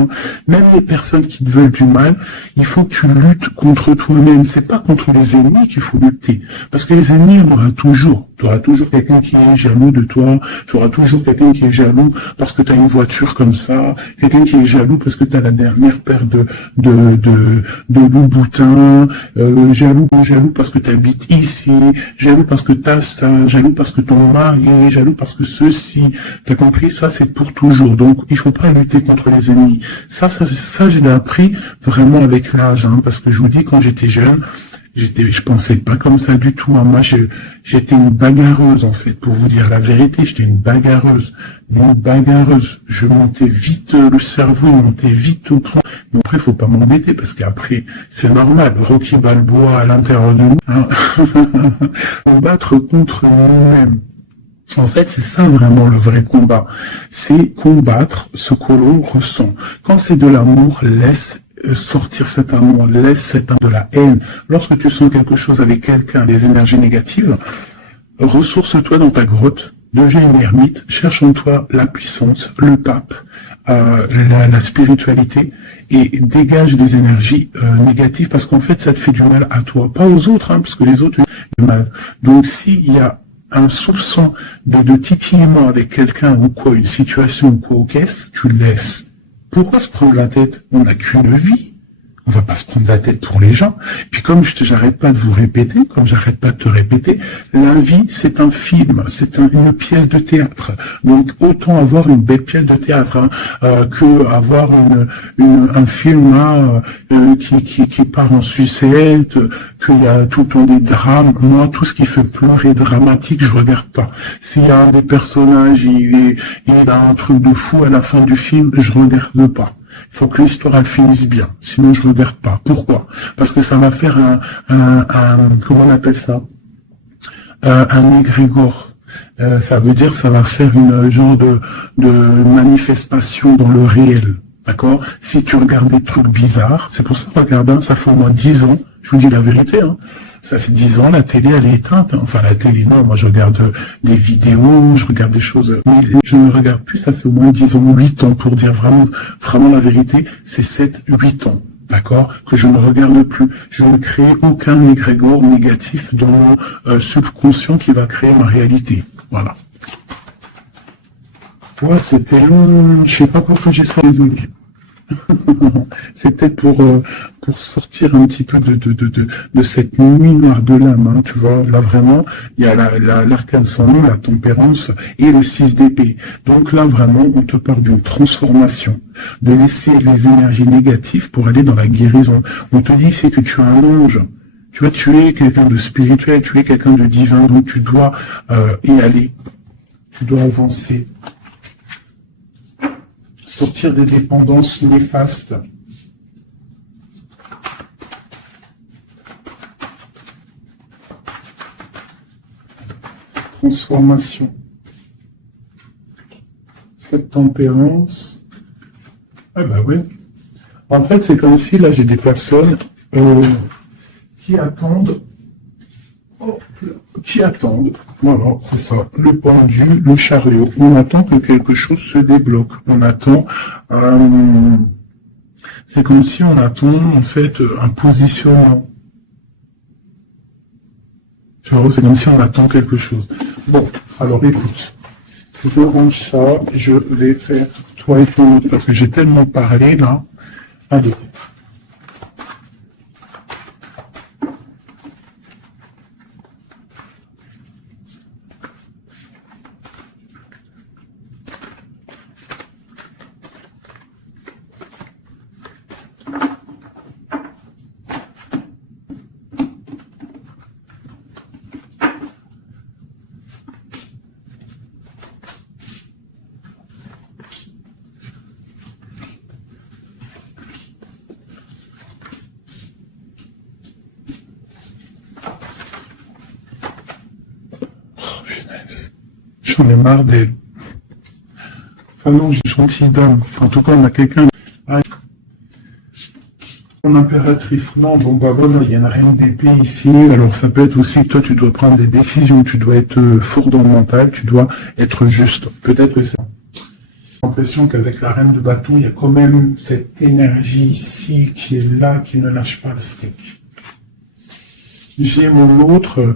même les personnes qui te veulent du mal. Il faut que tu luttes contre toi-même. C'est pas contre les ennemis qu'il faut lutter. Parce que les ennemis, on aura toujours. Tu auras toujours quelqu'un qui est jaloux de toi. Tu auras toujours quelqu'un qui est jaloux parce que tu as une voiture comme ça. Quelqu'un qui est jaloux parce que tu as la dernière paire de Louboutin. Jaloux parce que tu habites ici. Jaloux parce que tu as ça. Jaloux parce que ton mari est jaloux parce que ceci. T'as compris? Ça, c'est pour toujours. Donc, il faut pas lutter contre les ennemis. Ça, je l'ai appris vraiment avec l'âge, parce que je vous dis, quand j'étais jeune, je pensais pas comme ça du tout. Moi, j'étais une bagarreuse, en fait, pour vous dire la vérité. J'étais une bagarreuse. Je montais vite le cerveau, il montait vite au point. Mais après, faut pas m'embêter, parce qu'après, c'est normal. Rocky Balboa à l'intérieur de nous, combattre contre nous-mêmes. En fait, c'est ça vraiment le vrai combat. C'est combattre ce que l'on ressent. Quand c'est de l'amour, laisse sortir cet amour, laisse cet amour de la haine. Lorsque tu sens quelque chose avec quelqu'un, des énergies négatives, ressource-toi dans ta grotte, deviens une ermite, cherche en toi la puissance, le pape, la spiritualité, et dégage des énergies négatives, parce qu'en fait, ça te fait du mal à toi, pas aux autres, parce que les autres, ils ont du mal. Donc, s'il y a un soupçon de titillement avec quelqu'un ou quoi, une situation ou quoi, qu'est-ce, tu le laisses. Pourquoi se prendre la tête? On n'a qu'une vie. On va pas se prendre la tête pour les gens. Puis comme j'arrête pas de vous répéter, comme j'arrête pas de te répéter, la vie, c'est un film, c'est une pièce de théâtre. Donc autant avoir une belle pièce de théâtre que avoir un film qui part en sucette, qu'il y a tout le temps des drames. Moi, tout ce qui fait pleurer dramatique, je regarde pas. S'il y a un des personnages, il a un truc de fou à la fin du film, je regarde pas. Il faut que l'histoire elle finisse bien, sinon je regarde pas. Pourquoi? Parce que ça va faire comment on appelle ça, un égrégore. Ça veut dire ça va faire une genre de manifestation dans le réel. D'accord? Si tu regardes des trucs bizarres, c'est pour ça que regarde, ça fait au moins 10 ans, je vous dis la vérité, ça fait 10 ans, la télé, elle est éteinte. Enfin, la télé, non, moi, je regarde des vidéos, je regarde des choses, mais je ne regarde plus, ça fait au moins 10 ans, 8 ans, pour dire vraiment la vérité, c'est 7, 8 ans. d'accord, que je ne regarde plus. Je ne crée aucun égrégore négatif dans mon subconscient qui va créer ma réalité. Voilà. Ouais, c'était long. Je sais pas pourquoi j'ai ça, désolé. C'est peut-être pour sortir un petit peu de cette nuit noire de l'âme, hein, tu vois. Là, vraiment, il y a l'arcane sans nom, la tempérance et le 6 d'épée. Donc là, vraiment, on te parle d'une transformation, de laisser les énergies négatives pour aller dans la guérison. On te dit, c'est que tu es un ange. Tu vois, tu es quelqu'un de spirituel, tu es quelqu'un de divin, donc tu dois y aller. Tu dois avancer. Sortir des dépendances néfastes. Transformation. Cette tempérance. Ah bah oui. En fait, c'est comme si là j'ai des personnes qui attendent. Voilà, c'est ça, le pendu, le chariot. On attend que quelque chose se débloque. On attend, c'est comme si on attend en fait un positionnement. Tu vois, c'est comme si on attend quelque chose. Bon, alors écoute, je range ça, je vais faire toi et ton autre, parce que j'ai tellement parlé là. Allez. J'en ai marre d'elle. Enfin non, j'ai gentil dame. En tout cas, on a quelqu'un. Ah, mon impératrice. Non, bon bah voilà, il y a une reine d'épée ici. Alors ça peut être aussi que toi, tu dois prendre des décisions. Tu dois être fort dans le mental. Tu dois être juste. Peut-être que c'est. J'ai l'impression qu'avec la reine de bâton, il y a quand même cette énergie ici qui est là, qui ne lâche pas le steak. J'ai mon autre.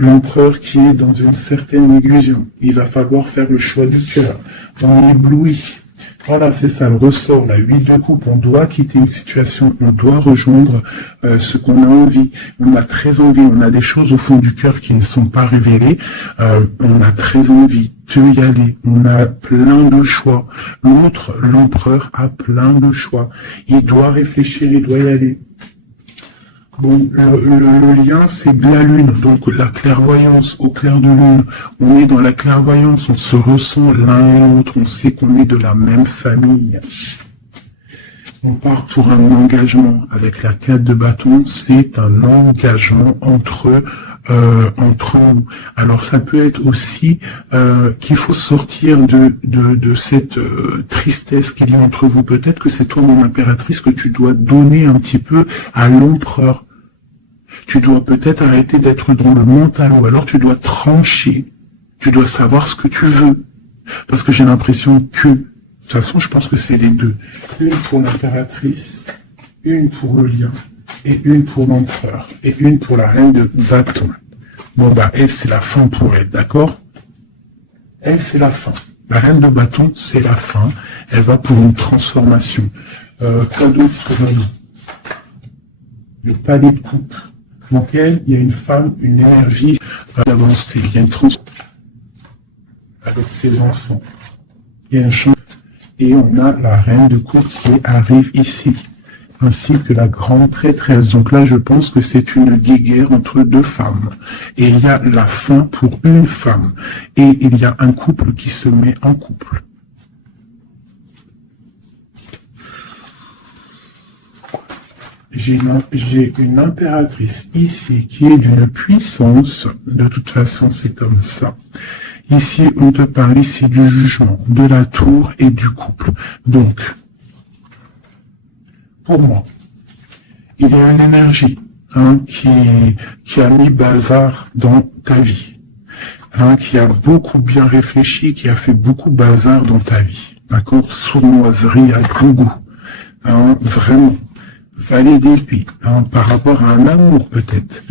L'empereur qui est dans une certaine illusion. Il va falloir faire le choix du cœur. Dans l'ébloui. Voilà, c'est ça, le ressort, la 8 de coupe. On doit quitter une situation, on doit rejoindre ce qu'on a envie. On a très envie, on a des choses au fond du cœur qui ne sont pas révélées. On a très envie de y aller. On a plein de choix. L'autre, l'empereur, a plein de choix. Il doit réfléchir, il doit y aller. Bon, le lien, c'est de la lune, donc la clairvoyance au clair de lune. On est dans la clairvoyance, on se ressent l'un et l'autre, on sait qu'on est de la même famille. On part pour un engagement. Avec la 4 de bâton, c'est un engagement entre nous. Alors ça peut être aussi qu'il faut sortir de cette tristesse qu'il y a entre vous. Peut-être que c'est toi, mon impératrice, que tu dois donner un petit peu à l'empereur. Tu dois peut-être arrêter d'être dans le mental, ou alors tu dois trancher. Tu dois savoir ce que tu veux. Parce que j'ai l'impression que, de toute façon, je pense que c'est les deux. Une pour l'impératrice, une pour le lien, et une pour l'empereur, et une pour la reine de bâton. Bon, bah, elle, c'est la fin pour elle, d'accord? Elle, c'est la fin. La reine de bâton, c'est la fin. Elle va pour une transformation. Cadeau pour nous. Le palais de coupe. Donc, elle, il y a une femme, une énergie avancée. Il y a une transformation avec ses enfants. Il y a un chant. Et on a la reine de coupe qui arrive ici, ainsi que la grande prêtresse. Donc là, je pense que c'est une guéguerre entre deux femmes. Et il y a la fin pour une femme. Et il y a un couple qui se met en couple. J'ai une impératrice ici qui est d'une puissance. De toute façon, c'est comme ça. Ici, on te parle ici du jugement, de la tour et du couple. Donc, pour moi, il y a une énergie qui a mis bazar dans ta vie, qui a beaucoup bien réfléchi, qui a fait beaucoup bazar dans ta vie. D'accord? Sournoiserie à goût. Vraiment. valet d'épée, hein, par rapport à un amour peut-être,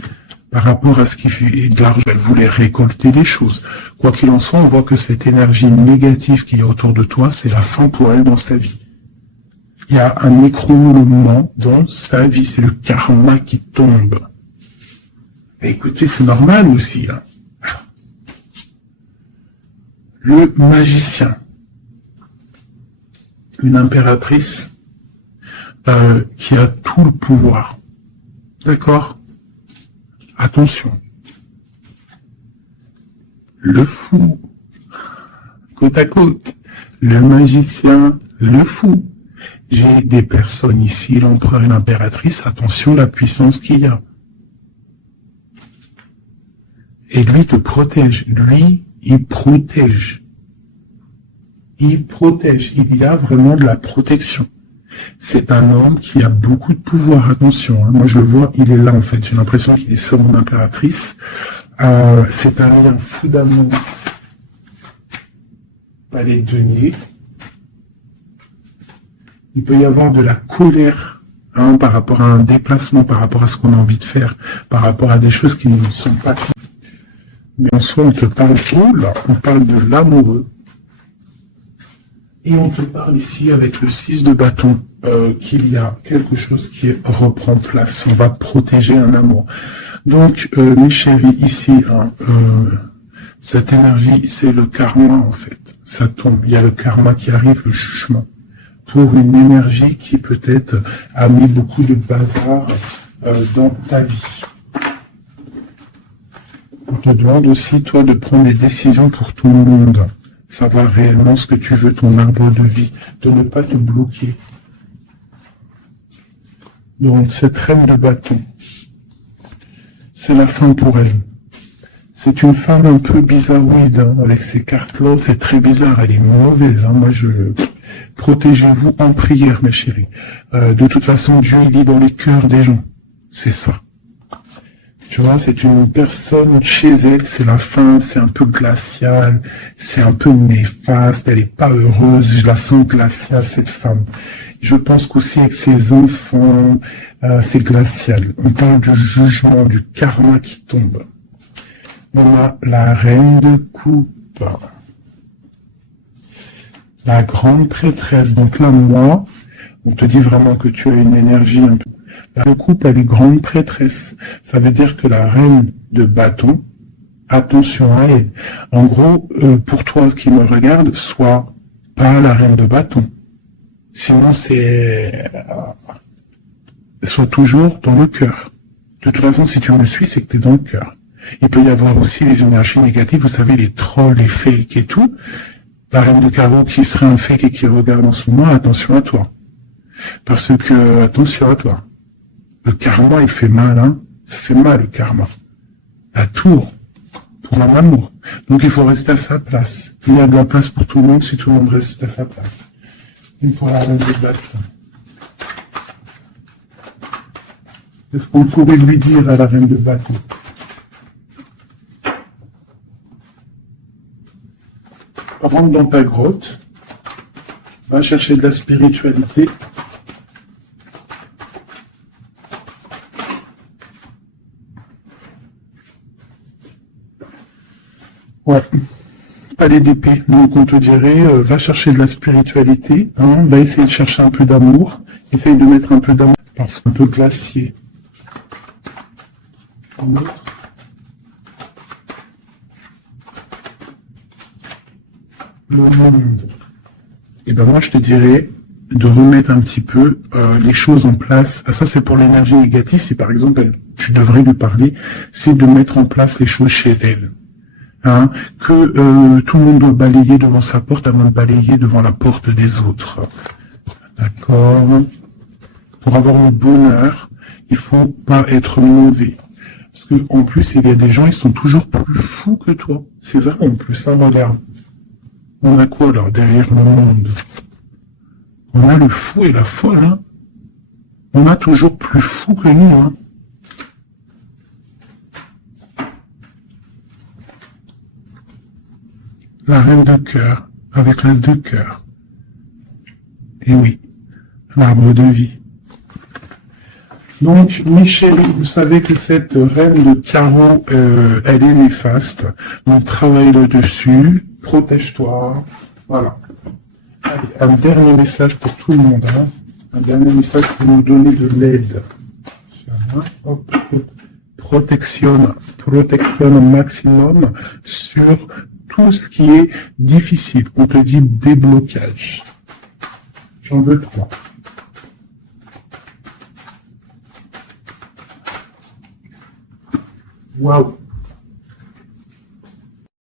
par rapport à ce qui fait de l'argent, elle voulait récolter des choses. Quoi qu'il en soit, on voit que cette énergie négative qui est autour de toi, c'est la fin pour elle dans sa vie. Il y a un écroulement dans sa vie, c'est le karma qui tombe. Et écoutez, c'est normal aussi. Hein. Le magicien, une impératrice qui a tout le pouvoir. D'accord? Attention. Le fou, côte à côte. Le magicien, le fou. J'ai des personnes ici, l'empereur et l'impératrice, attention la puissance qu'il y a. Et lui te protège. Lui, il protège. Il protège. Il y a vraiment de la protection. C'est un homme qui a beaucoup de pouvoir. Attention, hein. Moi je le vois, il est là en fait. J'ai l'impression qu'il est sur mon impératrice. C'est un lien fou d'amour. Palais de denier. Il peut y avoir de la colère hein, par rapport à un déplacement, par rapport à ce qu'on a envie de faire, par rapport à des choses qui ne sont pas. Mais en soi, on te parle là, on parle de l'amoureux. Et on te parle ici avec le 6 de bâton qu'il y a quelque chose qui reprend place. On va protéger un amour. Donc, mes chéris, ici, hein, cette énergie, c'est le karma en fait. Ça tombe. Il y a le karma qui arrive, le jugement. Pour une énergie qui peut-être a mis beaucoup de bazar dans ta vie. On te demande aussi, toi, de prendre des décisions pour tout le monde. Savoir réellement ce que tu veux, ton arbre de vie, de ne pas te bloquer. Donc, cette reine de bâton, c'est la fin pour elle. C'est une femme un peu bizarroïde, hein, avec ces cartes-là, c'est très bizarre, elle est mauvaise. Hein. Moi, protégez-vous en prière, mes chéris. De toute façon, Dieu, il est dans les cœurs des gens. C'est ça. Tu vois, c'est une personne, chez elle, c'est la fin, c'est un peu glacial, c'est un peu néfaste, elle est pas heureuse, je la sens glaciale, cette femme. Je pense qu'aussi avec ses enfants, c'est glacial. On parle du jugement, du karma qui tombe. On a la reine de coupe. La grande prêtresse. Donc là, moi, on te dit vraiment que tu as une énergie un peu. La reine de coupe, elle est grande prêtresse. Ça veut dire que la reine de bâton, attention à elle. En gros, pour toi qui me regarde, sois pas la reine de bâton. Sinon, sois toujours dans le cœur. De toute façon, si tu me suis, c'est que tu es dans le cœur. Il peut y avoir aussi les énergies négatives, vous savez, les trolls, les fakes et tout. La reine de carreau qui serait un fake et qui regarde en ce moment, attention à toi. Parce que, attention à toi. Le karma, il fait mal, hein. Ça fait mal, le karma. La tour, pour un amour. Donc, il faut rester à sa place. Il y a de la place pour tout le monde si tout le monde reste à sa place. Et pour la reine de bâton. Qu'est-ce qu'on pourrait lui dire à la reine de bâton? Rentre dans ta grotte, va chercher de la spiritualité. Ouais, palais d'épée. Donc on te dirait, va chercher de la spiritualité, hein, va essayer de chercher un peu d'amour, essaye de mettre un peu d'amour, parce qu'un peu glacier. Le monde. Et ben moi je te dirais de remettre un petit peu les choses en place. Ah, ça c'est pour l'énergie négative. Si par exemple tu devrais lui parler, c'est de mettre en place les choses chez elle. Hein, que tout le monde doit balayer devant sa porte avant de balayer devant la porte des autres. D'accord. Pour avoir le bonheur, il faut pas être mauvais. Parce que en plus il y a des gens, ils sont toujours plus fous que toi. C'est vrai en plus. Ça regarde. On a quoi alors derrière le monde? On a le fou et la folle, hein. On a toujours plus fou que nous, hein. La reine de cœur, avec l'as de cœur. Et oui, l'arbre de vie. Donc, Michel, vous savez que cette reine de carreau, elle est néfaste. Donc, travaille là-dessus, protège-toi. Voilà. Allez, un dernier message pour tout le monde. Hein. Un dernier message pour nous donner de l'aide. Voilà. Hop. Protection maximum sur tout ce qui est difficile. On te dit déblocage. J'en veux 3. Waouh.